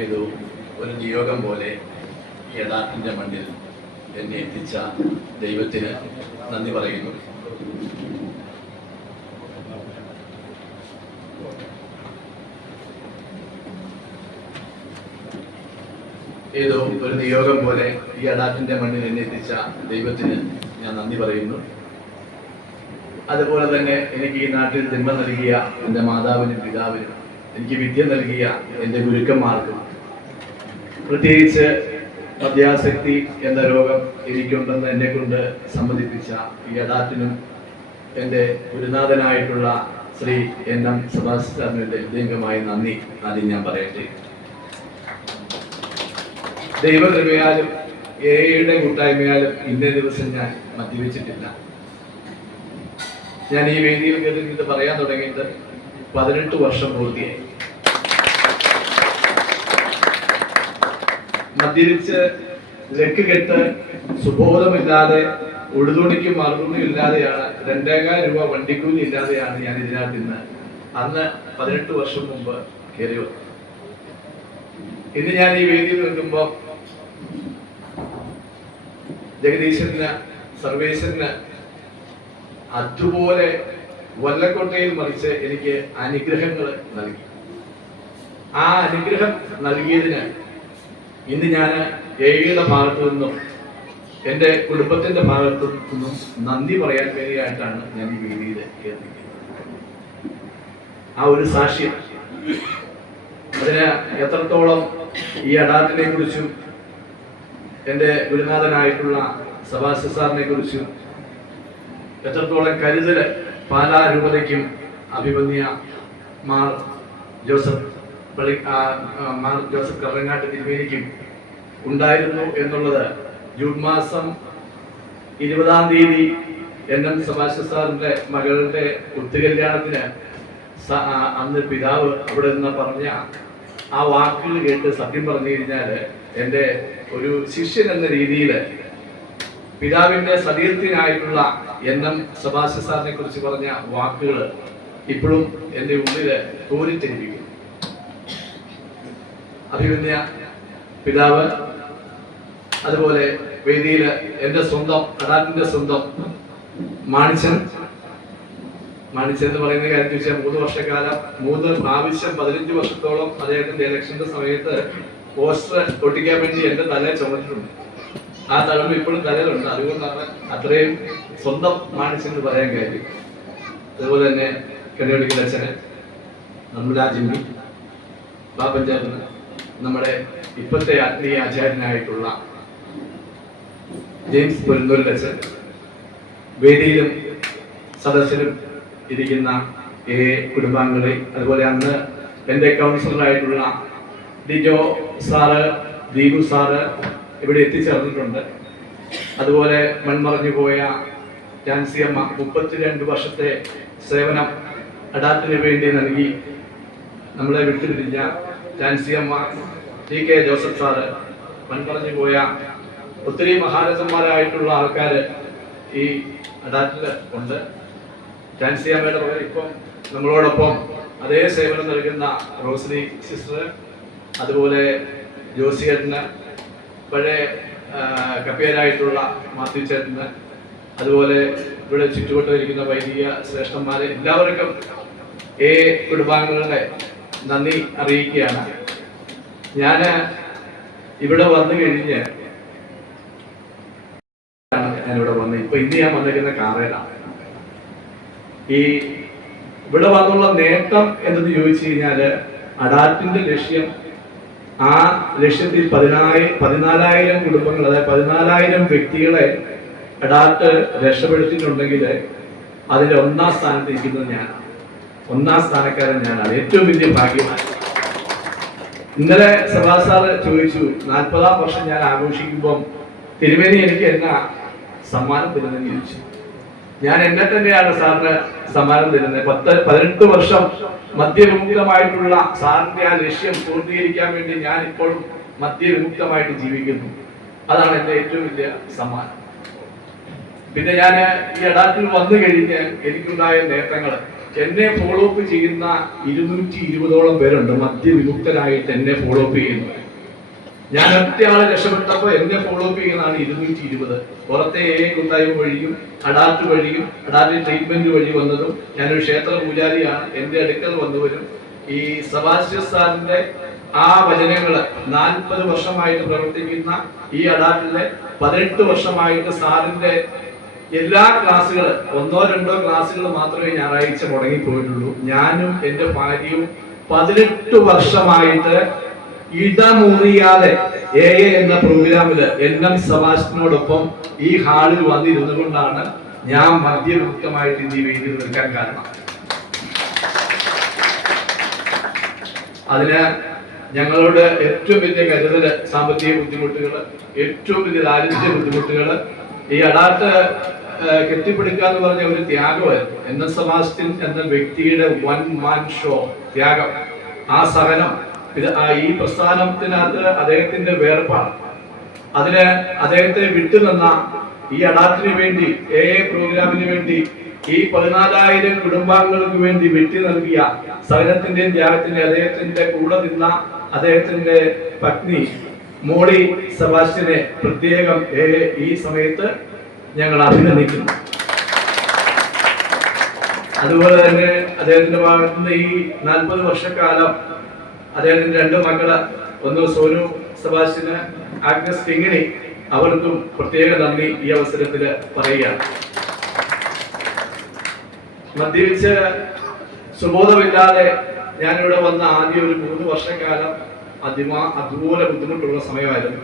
ഏതോ ഒരു നിയോഗം പോലെ യഥാർത്ഥത്തിൻ്റെ മണ്ണിൽ എന്നെ എത്തിച്ച ദൈവത്തിന് നന്ദി പറയുന്നു. ഏതോ ഒരു നിയോഗം പോലെ ഈ യഥാർത്ഥത്തിൻ്റെ മണ്ണിൽ എന്നെ എത്തിച്ച ദൈവത്തിന് ഞാൻ നന്ദി പറയുന്നു. അതുപോലെ തന്നെ എനിക്ക് ഈ നാട്ടിൽ ജന്മം നൽകിയ എൻ്റെ മാതാവിനും പിതാവിനും, എനിക്ക് വിദ്യ നൽകിയ എൻ്റെ ഗുരുക്കന്മാർക്കും, പ്രത്യേകിച്ച് മദ്യാസക്തി എന്ന രോഗം എനിക്കുണ്ടെന്ന് എന്നെ കൊണ്ട് സമ്മതിപ്പിച്ച ഈ യഥാർത്ഥനും എൻ്റെ ഗുരുനാഥനായിട്ടുള്ള ശ്രീ എൻ.എം. സെബാസ്റ്റ്യന്റെ ഹൃദയംഗമായ നന്ദി ആദ്യം ഞാൻ പറയട്ടെ. ദൈവകൃപയാലും എയുടെ കൂട്ടായ്മയാലും ഇന്നേ ദിവസം ഞാൻ മദ്യപിച്ചിട്ടില്ല. ഞാൻ ഈ വേദിയിൽ ഇത് പറയാൻ തുടങ്ങിയിട്ട് 18 വർഷം പൂർത്തിയായി. മദ്യപിച്ച് ലക്കുകെട്ട് സുബോധമില്ലാതെ ഉടുതുണിക്കും മറുതുണിയും ഇല്ലാതെയാണ്, 2,500 രൂപ വണ്ടിക്കൂലി ഇല്ലാതെയാണ് ഞാൻ ഇതിനകത്ത് ഇന്ന് അന്ന് 18 വർഷം മുമ്പ് കയറി വന്നത്. ഇന്ന് ഞാൻ ഈ വേദിയിൽ നിൽക്കുമ്പോൾ ജഗദീശന്, സർവേശ്വരന് അതുപോലെ വല്ലക്കോട്ടയിൽ മറിച്ച് എനിക്ക് അനുഗ്രഹങ്ങൾ നൽകി. ആ അനുഗ്രഹം നൽകിയതിന് ഇന്ന് ഞാൻ ഏകയുടെ ഭാഗത്തു നിന്നും എൻ്റെ കുടുംബത്തിന്റെ ഭാഗത്തു നിന്നും നന്ദി പറയാൻ വേണ്ടിയായിട്ടാണ് ഞാൻ ഈ വേദിയിൽ എത്തിക്കുന്നത്. ആ ഒരു സാക്ഷ്യം അതിന് എത്രത്തോളം ഈ അടാത്തിനെ കുറിച്ചും എൻ്റെ ഗുരുനാഥനായിട്ടുള്ള സെബാസ്റ്റ്യൻ സാറിനെ കുറിച്ചും എത്രത്തോളം കരുതല് പാലാ രൂപതയ്ക്കും അഭിമന്യ മാർ ജോസഫ് കറങ്ങാട്ട് തിരുമേനിക്കും ഉണ്ടായിരുന്നു എന്നുള്ളത് ജൂൺ മാസം 20-ാം തീയതി എൻ.എം. സെബാസ്റ്റ്യൻ സാറിന്റെ മകളുടെ ഒത്തുകല്യാണത്തിന് അന്ന് പിതാവ് അവിടെ നിന്ന് പറഞ്ഞ ആ വാക്കുകൾ കേട്ട് സത്യം പറഞ്ഞു കഴിഞ്ഞാൽ എൻ്റെ ഒരു ശിഷ്യൻ എന്ന രീതിയിൽ പിതാവിന്റെ സതീർത്ഥ്യനായിട്ടുള്ള എൻ.എം. സെബാസ്റ്റ്യൻ സാറിനെ കുറിച്ച് പറഞ്ഞ വാക്കുകൾ ഇപ്പോഴും എൻ്റെ ഉള്ളില് തോന്നിത്തിരിപ്പിക്കും. അഭിമന്യ പിതാവ്, അതുപോലെ വേദിയിൽ എൻ്റെ സ്വന്തം അടാറ്റിന്റെ സ്വന്തം മാണിച്ചൻ എന്ന് പറയുന്ന കാര്യം ചോദിച്ചാൽ 3 വർഷക്കാലം 3 പ്രാവശ്യം 15 വർഷത്തോളം അദ്ദേഹത്തിന്റെ ഇലക്ഷന്റെ സമയത്ത് പോസ്റ്റർ ഒട്ടിക്കാൻ വേണ്ടി എന്റെ തലയിൽ ചുമന്നിട്ടുണ്ട്. ആ തലവ് ഇപ്പോഴും തലയിലുണ്ട്. അതുകൊണ്ടാണ് അത്രയും സ്വന്തം മാണിച്ചെന്ന് പറയാൻ കാര്യം. അതുപോലെ തന്നെ കടിയോടിക്കൽ അച്ഛന്, നമ്മുടെ ജിമ്മി ബാബഞ്ചാറിന്, നമ്മുടെ ഇപ്പോഴത്തെ ആത്മീയ ആചാര്യനായിട്ടുള്ള ജെയിംസ് പൊരുന്നൂരിലച്ഛൻ, വേദിയിലും സദസ്സിലും ഇരിക്കുന്ന കുടുംബാംഗങ്ങളെ, അതുപോലെ അന്ന് എൻ്റെ കൗൺസിലറായിട്ടുള്ള ഡിജോ സാറ്, ദീപു സാറ് ഇവിടെ എത്തിച്ചേർന്നിട്ടുണ്ട്. അതുപോലെ മൺമറഞ്ഞു പോയ ജാൻസിയമ്മ 32 വർഷത്തെ സേവനം അടാത്തിന് വേണ്ടി നൽകി നമ്മളെ വിട്ടുപിരിഞ്ഞ ജാൻസിയമ്മ, ടി.കെ. ജോസഫ് സാറ്, മൺമറഞ്ഞു പോയ ഒത്തിരി മഹാരഥന്മാരായിട്ടുള്ള ആൾക്കാർ ഈ അടാറ്റിൽ ഉണ്ട്. ജാൻസിയമ്മയുടെ പകരം ഇപ്പം നമ്മളോടൊപ്പം അതേ സേവനം നൽകുന്ന റോസ്ലി സിസ്റ്റർ, അതുപോലെ ജോസിയേട്ടന്, പഴയ കപ്പിയരായിട്ടുള്ള മാത്യു ചേട്ടന്, അതുപോലെ ഇവിടെ ചുറ്റുവട്ടമിരിക്കുന്ന വൈദിക ശ്രേഷ്ഠന്മാരെ എല്ലാവർക്കും കുടുംബാംഗങ്ങളുടെ നന്ദി അറിയിക്കുകയാണ്. ഞാൻ ഇവിടെ വന്നു കഴിഞ്ഞ് ഞാനിവിടെ വന്ന് ഇന്ന് ഞാൻ വന്നിരിക്കുന്ന കാറയിലാണ്. ഇവിടെ വന്നുള്ള നേട്ടം എന്തെന്ന് ചോദിച്ചു കഴിഞ്ഞാല് അടാറ്റിന്റെ ലക്ഷ്യം, ആ ലക്ഷ്യത്തിൽ 14,000 കുടുംബങ്ങൾ, അതായത് 14,000 വ്യക്തികളെ അടാറ്റ് രക്ഷപ്പെടുത്തിയിട്ടുണ്ടെങ്കിൽ അതിൽ 1-ാം സ്ഥാനത്ത് ഇരിക്കുന്നത് ഞാനാണ്. 1-ാം സ്ഥാനക്കാരൻ ഞാനാണ്. ഏറ്റവും വലിയ ഭാഗ്യമാണ്. ഇന്നലെ സെബാസ്റ്റ്യൻ സാറ് ചോദിച്ചു, 40-ാം വർഷം ഞാൻ ആഘോഷിക്കുമ്പം തിരുമേനി എനിക്ക് എന്നാ സമ്മാനം തരുന്നതെന്ന് ചോദിച്ചു. ഞാൻ എന്നെ തന്നെയാണ് സാറിന് സമ്മാനം തരുന്നത്. 18 വർഷം മദ്യവിമുക്തമായിട്ടുള്ള സാറിന്റെ ആ ലക്ഷ്യം പൂർത്തീകരിക്കാൻ വേണ്ടി ഞാൻ ഇപ്പോഴും മദ്യവിമുക്തമായിട്ട് ജീവിക്കുന്നു. അതാണ് എൻ്റെ ഏറ്റവും വലിയ സമ്മാനം. പിന്നെ ഞാൻ ഈ അടാറ്റിൽ വന്നു കഴിഞ്ഞ് എനിക്കുണ്ടായ നേട്ടങ്ങൾ എന്നെ ഫോളോ അപ്പ് ചെയ്യുന്ന 220ഓളം പേരുണ്ട്, മദ്യവിമുക്തരായിട്ട് എന്നെ ഫോളോ അപ്പ് ചെയ്യുന്നത്. ഞാൻ ഒറ്റയാളെ രക്ഷപ്പെട്ടപ്പോൾ എന്നെ ഫോളോ അപ്പ് ചെയ്യുന്നതാണ് 220. പുറത്തെ കൂട്ടായ്മ വഴിയും അഡാപ്റ്റ് വഴിയും അഡാപ്റ്റ് ട്രീറ്റ്മെന്റ് വഴി വന്നതും, ഞാനൊരു ക്ഷേത്ര പൂജാരിയാണ്, എൻ്റെ അടുക്കൽ വന്നവരും ഈ സെബാസ്റ്റ്യൻ സാറിന്റെ ആ വചനങ്ങള് 40 വർഷമായിട്ട് പ്രവർത്തിക്കുന്ന ഈ അഡാപ്റ്റിലെ 18 വർഷമായിട്ട് സാറിന്റെ എല്ലാ ക്ലാസ്സുകൾ 1-2 ക്ലാസ്സുകൾ മാത്രമേ ഞായറാഴ്ച മുടങ്ങിപ്പോയിട്ടുള്ളൂ. ഞാനും എൻ്റെ ഭാര്യയും 18 വർഷമായിട്ട് ഇടമുറിയാതെ എന്ന പ്രോഗ്രാമില് NM സെബാസ്റ്റ്യനോടൊപ്പം ഈ ഹാളിൽ വന്നിരുന്നു കൊണ്ടാണ് ഞാൻ മദ്യവിമുക്തമായിട്ട് ഇന്ന് ഈ വേദിയിൽ നിൽക്കാൻ കാരണം. അതിന് ഞങ്ങളോട് ഏറ്റവും വലിയ കരുതല് സാമ്പത്തിക ബുദ്ധിമുട്ടുകൾ, ഏറ്റവും വലിയ ദാരിദ്ര്യ ബുദ്ധിമുട്ടുകൾ, ഈ അഡാപ്റ്റ് കെട്ടിപ്പിടിക്കുക എന്ന് പറഞ്ഞ ഒരു ത്യാഗമായിരുന്നു. NM സെബാസ്റ്റ്യൻ എന്ന വ്യക്തിയുടെ 1 man ഷോ ത്യാഗം, ആ സഹനം, ഈ പ്രസ്ഥാനത്തിനകത്ത് അദ്ദേഹത്തിന്റെ വേർപാട്, അതിന് അദ്ദേഹത്തെ വിട്ടുനിന്ന ഈ അഡാപ്റ്റിന് വേണ്ടി പ്രോഗ്രാമിന് വേണ്ടി ഈ 14,000 കുടുംബാംഗങ്ങൾക്ക് വേണ്ടി വിട്ടു നൽകിയ സഹനത്തിന്റെയും ത്യാഗത്തിന്റെയും അദ്ദേഹത്തിന്റെ കൂടെ നിന്ന അദ്ദേഹത്തിന്റെ പത്നി മോളി സെബാസ്റ്റ്യനെ പ്രത്യേകം ഈ സമയത്ത് ഞങ്ങൾ അഭിനന്ദിക്കുന്നു. അതുപോലെ തന്നെ അദ്ദേഹത്തിന്റെ ഭാഗത്ത് നിന്ന് ഈ 40 വർഷക്കാലം അദ്ദേഹത്തിന്റെ 2 മക്കള്, ഒന്ന് സോനു സെബാസ്റ്റ്യന്, ആഗ്നസ് കിങ്ങിണി, അവർക്കും പ്രത്യേക നന്ദി ഈ അവസരത്തിൽ പറയുകയാണ്. മദ്യപിച്ച് സുബോധമില്ലാതെ ഞാനിവിടെ വന്ന ആദ്യം ഒരു 3 വർഷക്കാലം അതുപോലെ ബുദ്ധിമുട്ടുള്ള സമയമായിരുന്നു.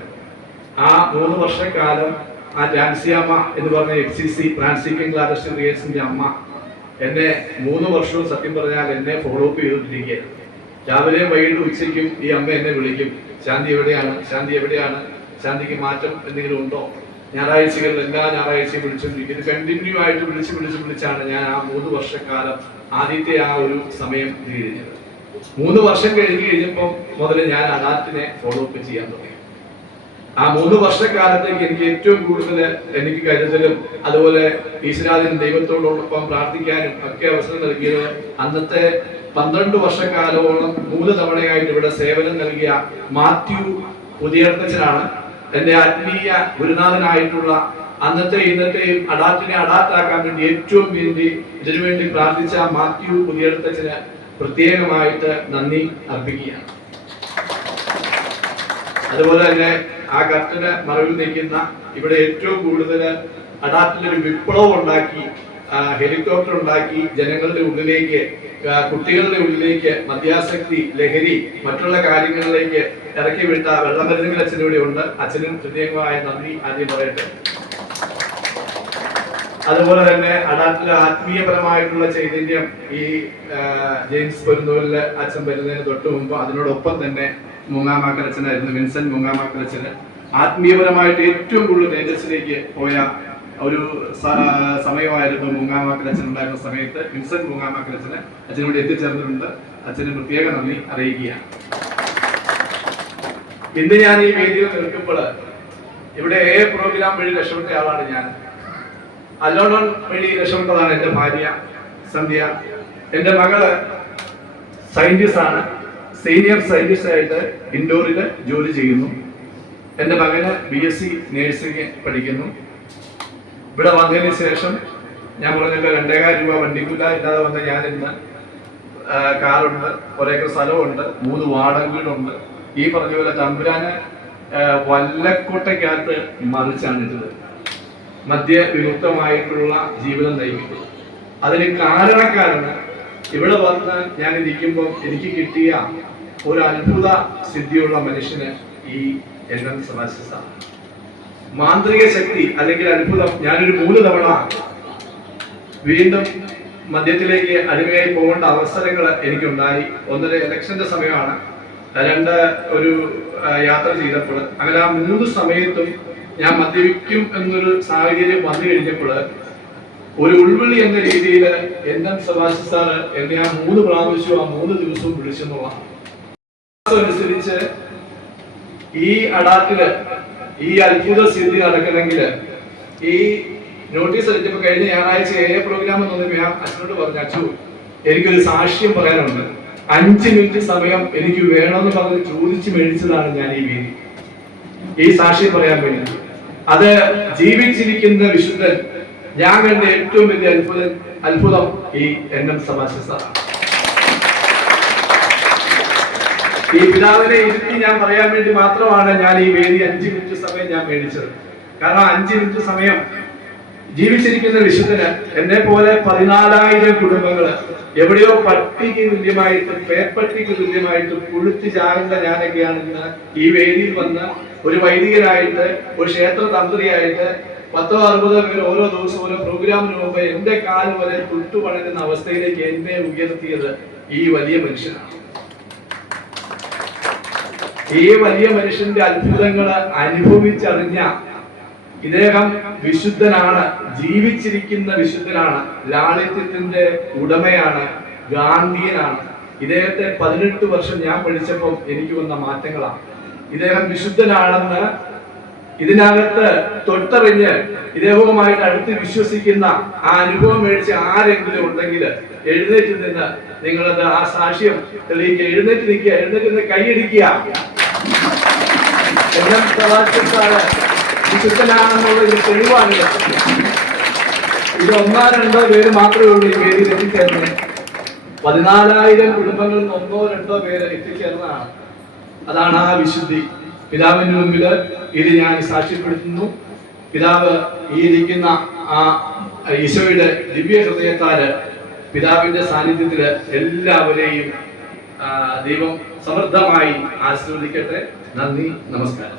ആ 3 വർഷക്കാലം ആ ജാൻസിയമ്മ എന്ന് പറഞ്ഞ FCC ഫ്രാൻസിക്കൻ ക്ലാരസ്റ്റ് റിയേഴ്സിന്റെ അമ്മ എന്നെ 3 വർഷവും സത്യം പറഞ്ഞാൽ എന്നെ ഫോളോ അപ്പ് ചെയ്തുകൊണ്ടിരിക്കുകയാണ്. രാവിലെയും വൈകിട്ടും ഉച്ചയ്ക്കും ഈ അമ്മ എന്നെ വിളിക്കും, ശാന്തി എവിടെയാണ്, ശാന്തി എവിടെയാണ്, ശാന്തിക്ക് മാറ്റം എന്തെങ്കിലും ഉണ്ടോ. ഞായറാഴ്ചകളിൽ എല്ലാ ഞായറാഴ്ചയും വിളിച്ചുകൊണ്ടിരിക്കും. ഇത് കണ്ടിന്യൂ ആയിട്ട് വിളിച്ചാണ് ഞാൻ ആ 3 വർഷക്കാലം ആദ്യത്തെ ആ ഒരു സമയം കഴിഞ്ഞത്. 3 വർഷം കഴിഞ്ഞപ്പോൾ മുതൽ ഞാൻ അഡാപ്റ്റിനെ ഫോളോ അപ്പ് ചെയ്യാൻ തുടങ്ങി. ആ 3 വർഷക്കാലത്തേക്ക് എനിക്ക് ഏറ്റവും കൂടുതൽ എനിക്ക് കരുതലും അതുപോലെ ഈശ്വരാധീനം ദൈവത്തോടൊപ്പം പ്രാർത്ഥിക്കാനും ഒക്കെ അവസരം നൽകിയത് അന്നത്തെ 12 വർഷക്കാലമോളം 3 തവണയായിട്ട് ഇവിടെ സേവനം നൽകിയ മാത്യു പുതിയടത്തച്ഛനാണ്. എന്റെ ആത്മീയ ഗുരുനാഥനായിട്ടുള്ള അന്നത്തെ ഇന്നത്തെയും അഡാപ്റ്റിനെ അഡാപ്റ്റാക്കാൻ വേണ്ടി ഏറ്റവും ഇതിനുവേണ്ടി പ്രാർത്ഥിച്ച മാത്യു പുതിയടത്തച്ഛന് പ്രത്യേകമായിട്ട് നന്ദി അർപ്പിക്കുകയാണ്. അതുപോലെ തന്നെ ആ കർട്ടന് മറവിൽ നിൽക്കുന്ന ഇവിടെ ഏറ്റവും കൂടുതൽ അഡാപ്റ്റിലൊരു വിപ്ലവം ഉണ്ടാക്കി, ഹെലികോപ്റ്റർ ഉണ്ടാക്കി ജനങ്ങളുടെ ഉള്ളിലേക്ക്, കുട്ടികളുടെ ഉള്ളിലേക്ക് മദ്യാസക്തി, ലഹരി, മറ്റുള്ള കാര്യങ്ങളിലേക്ക് ഇറക്കി വിട്ട വെള്ളമരുന്നുകൾ അച്ഛനിവിടെ ഉണ്ട്. അച്ഛനും പ്രത്യേകമായ നന്ദി ആദ്യം പറയട്ടെ. അതുപോലെ തന്നെ അഡാപ്റ്റിലെ ആത്മീയപരമായിട്ടുള്ള ചൈതന്യം ഈ ജെയിംസ് പൊരുന്നൂരില് അച്ഛൻ വരുന്നതിന് തൊട്ട് മുമ്പ് അതിനോടൊപ്പം തന്നെ മൂങ്ങാമാക്കലച്ഛനായിരുന്നു, വിൻസെന്റ് മൂങ്ങാമാക്കലച്ഛന് ആത്മീയപരമായിട്ട് ഏറ്റവും കൂടുതൽ തേജസ്സിലേക്ക് പോയ ഒരു സമയമായിരുന്നു മൂങ്ങാമാക്കലച്ഛൻ ഉണ്ടായിരുന്ന സമയത്ത്. വിൻസെന്റ് മൂങ്ങാമാക്കലച്ഛന് അച്ഛനോട് എത്തിച്ചേർന്നിട്ടുണ്ട്. അച്ഛന് പ്രത്യേക നന്ദി അറിയിക്കുകയാണ്. ഇന്ന് ഞാൻ ഈ വേദിയിൽ നിൽക്കുമ്പോൾ ഇവിടെ പ്രോഗ്രാം വഴി രക്ഷപ്പെട്ട ആളാണ് ഞാൻ. അലോൺ വഴി രക്ഷപ്പെട്ടതാണ് എൻ്റെ ഭാര്യ സന്ധ്യ. എൻ്റെ മകള് സയന്റിസ്റ്റ് ആണ്, സീനിയർ സയന്റിസ്റ്റ് ആയിട്ട് ഇൻഡോറിൽ ജോലി ചെയ്യുന്നു. എൻ്റെ മകന് BSc നേഴ്സിംഗ് പഠിക്കുന്നു. ഇവിടെ വന്നതിന് ശേഷം ഞാൻ പറഞ്ഞല്ലോ 2,500 രൂപ വണ്ടിക്കൂല ഇല്ലാതെ വന്ന ഞാൻ ഇന്ന് കാറുണ്ട്, 1 ഏക്കർ സ്ഥലമുണ്ട്, 3 വാടക വീടുണ്ട്. ഈ പറഞ്ഞ പോലെ തമ്പുരാന് വല്ലക്കോട്ടയ്ക്കകത്ത് മറിച്ചാണ് ഇട്ടത്. മദ്യവിമുക്തമായിട്ടുള്ള ജീവിതം നയിക്കുന്നത്. അതിന് കാരണക്കാരന് ഇവിടെ വന്ന് ഞാൻ ഇരിക്കുമ്പോൾ എനിക്ക് കിട്ടിയ ഒരു അത്ഭുത സിദ്ധിയുള്ള മനുഷ്യന് ഈ NM സെബാസ്റ്റ്യൻ. മാന്ത്രിക ശക്തി അല്ലെങ്കിൽ അത്ഭുതം. ഞാനൊരു 3 തവണ വീണ്ടും മദ്യത്തിലേക്ക് അടിമയായി പോകേണ്ട അവസരങ്ങൾ എനിക്കുണ്ടായി. 1 ഇലക്ഷന്റെ സമയമാണ്, 2 ഒരു യാത്ര ചെയ്തപ്പോൾ. അങ്ങനെ ആ 3 സമയത്തും ഞാൻ മദ്യപിക്കും എന്നൊരു സാഹചര്യം വന്നു കഴിഞ്ഞപ്പോൾ ഒരു ഉൾവിളി എന്ന രീതിയിൽ NM സെബാസ്റ്റ്യൻ സാറ് എന്നെ ആ 3 പ്രാവശ്യവും ആ 3 ദിവസവും വിളിച്ചെന്നുള്ളതാണ്. അനുസരിച്ച് ഈ അഡാപ്റ്റില് ഈ അത്ഭുത സിദ്ധി നടക്കണമെങ്കിൽ ഈ നോട്ടീസ് അടിച്ചപ്പോൾ കഴിഞ്ഞ ഞായറാഴ്ച പ്രോഗ്രാം എന്നൊന്നും ഞാൻ അച്ഛനോട് പറഞ്ഞു, അച്ഛു എനിക്കൊരു സാക്ഷ്യം പറയാനുണ്ട്. 5 മിനിറ്റ് സമയം എനിക്ക് വേണമെന്ന് പറഞ്ഞ് ചോദിച്ചു മേടിച്ചതാണ് ഞാൻ ഈ വേദി, ഈ സാക്ഷ്യം പറയാൻ വേണ്ടി. അത് ജീവിച്ചിരിക്കുന്ന വിശുദ്ധൻ, ഞാൻ കണ്ട ഏറ്റവും വലിയ അത്ഭുതം ഈ NM സെബാസ്റ്റ്യൻ സാറാണ്. ഈ പിതാവിനെ ഇരുത്തി ഞാൻ പറയാൻ വേണ്ടി മാത്രമാണ് ഞാൻ ഈ വേദി 5 മിനിറ്റ് സമയം ഞാൻ മേടിച്ചത്. കാരണം 5 മിനിറ്റ് സമയം ജീവിച്ചിരിക്കുന്ന വിശുദ്ധന് എന്നെ പോലെ 14,000 കുടുംബങ്ങള് എവിടെയോ പട്ടിക്ക് തുല്യമായിട്ട്, പേപ്പട്ടിക്ക് തുല്യമായിട്ട് പുഴുത്തി ചാകേണ്ട ഞാനൊക്കെയാണ് ഇന്ന് ഈ വേദിയിൽ വന്ന് ഒരു വൈദികനായിട്ട്, ഒരു ക്ഷേത്ര തന്ത്രിയായിട്ട് 10-60 പേർ ഓരോ ദിവസവും ഓരോ പ്രോഗ്രാമിന് മുമ്പ് എന്റെ കാല് വരെ തൊട്ടുപണങ്ങുന്ന അവസ്ഥയിലേക്ക് എന്നെ ഉയർത്തിയത് ഈ വലിയ മനുഷ്യനാണ്. ഈ വലിയ മനുഷ്യന്റെ അത്ഭുതങ്ങൾ അനുഭവിച്ചറിഞ്ഞ ഇദ്ദേഹം വിശുദ്ധനാണ്, ജീവിച്ചിരിക്കുന്ന വിശുദ്ധനാണ്, ലാളിത്യത്തിന്റെ ഉടമയാണ്, ഗാന്ധിയനാണ്. ഇദ്ദേഹത്തെ 18 വർഷം ഞാൻ പഠിച്ചപ്പോൾ എനിക്ക് വന്ന മാറ്റങ്ങളാണ്. ഇദ്ദേഹം വിശുദ്ധനാണെന്ന് ഇതിനകത്ത് തൊട്ടറിഞ്ഞ് ഇദ്ദേഹവുമായിട്ട് അടുത്ത് വിശ്വസിക്കുന്ന ആ അനുഭവം മേടിച്ച് ആരെങ്കിലും ഉണ്ടെങ്കിൽ എഴുന്നേറ്റ് നിന്ന് നിങ്ങളത് ആ സാക്ഷ്യം തെളിയിക്കുക. എഴുന്നേറ്റ് നിൽക്കുക, എഴുന്നേറ്റ് നിന്ന് കൈയടിക്കുക. വിശുദ്ധനാണെന്നുള്ള ഒരു തെളിവാണ്. ഇത് 1-2 പേര് മാത്രമേ ഉള്ളൂ ഈ വേദിയിൽ എത്തിച്ചേർന്നത്. 14,000 കുടുംബങ്ങളിൽ 1-2 പേര് എത്തിച്ചേർന്നതാണ്. അതാണ് ആ വിശുദ്ധി. പിതാവിന്റെ മുമ്പില് ഇത് ഞാൻ സാക്ഷ്യപ്പെടുത്തുന്നു. പിതാവ് ഈ ഇരിക്കുന്ന ആ ഈശോയുടെ ദിവ്യ ഹൃദയത്താല്, പിതാവിന്റെ സാന്നിധ്യത്തില് എല്ലാവരെയും ദൈവം സമൃദ്ധമായി ആശീർവദിക്കട്ടെ. നന്ദി, നമസ്കാരം.